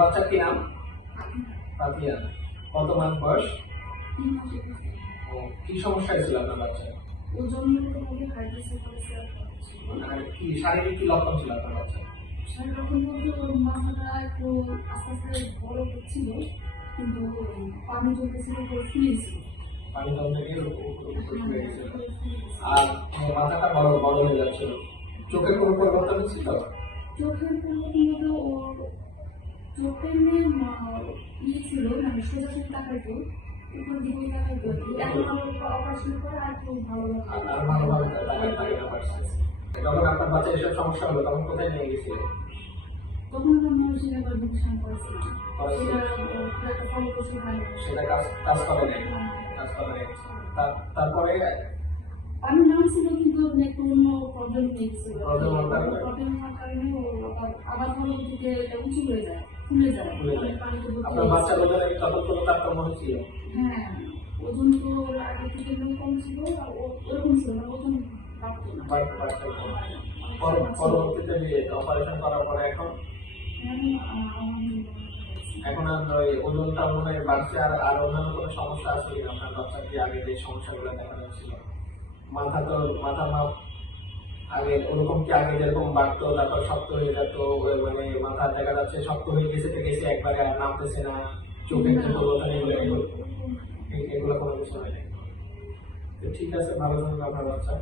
বাচ্চার কি নাম? পাতিয়া কত মাস বয়স? কি সমস্যা হয়েছিল আপনার বাচ্চা? ও জন্মের মধ্যে হাইড্রোসেফালাসের ছিল মানে কি, শারীরিক কি লক্ষণ ছিল আপনার বাচ্চা? সেই রকম বলতে ওর মাথাটা একটু আস্তে আস্তে বড় হচ্ছিল কিন্তু পানি জমতেছিল ফুলেছিল পানি জল থেকে আর মানে মাথাটা বড় বড় হয়ে চোখের কোনো পরিবর্তন ছিল চোখের পরিবর্তন মেয়ে ইয়ে ছিল মানে সোজাসুজি তাকাইতো উপর দিকে অপারেশন করে আর ভালো যখন আপনার বাচ্চা এসব সমস্যা হলো তখন কোথায় নিয়ে গেছিল তখন আমরা একবার করেছিলাম সেটা। কাজ করে নাই। কাজ করে নাই। তার- তারপরে? আমি নাম ছিল কিন্তু ওর প্রবলেম হয়েছিল। Problem প্রবলেম হওয়ার কারণে আবার পরবর্তীতে উঁচু হয়ে যায়। যায়। আপনার বাচ্চা তারতম্য হ্যাঁ ওজন তো আগে থেকে কম ছিল ওরকম ছিল না ওজন বাড়তো না। বাড়তে বাড়তে পর- পরবর্তীতে অপারেশন করার পরে এখন? এখন আর ওজনটা মনে হয় বাড়ছে আর আর অন্যান্য কোনো সমস্যা আছে আপনার বাচ্চার যে আগে যে সমস্যাগুলো দেখা যাচ্ছিল? মাথা তো মাথা মাপ আগে ওরকম কি আগে যেরকম বাড়তো তারপর শক্ত হয়ে যেত মানে মাথা দেখা যাচ্ছে শক্ত হয়ে গেছে তো গেছে একবারে আর নামতেছে না চোখে কি এগুলো। এগুলো এগুলো কোনো কিছু হয় না তো ঠিক আছে ভালো থাকবে আপনার বাচ্চা।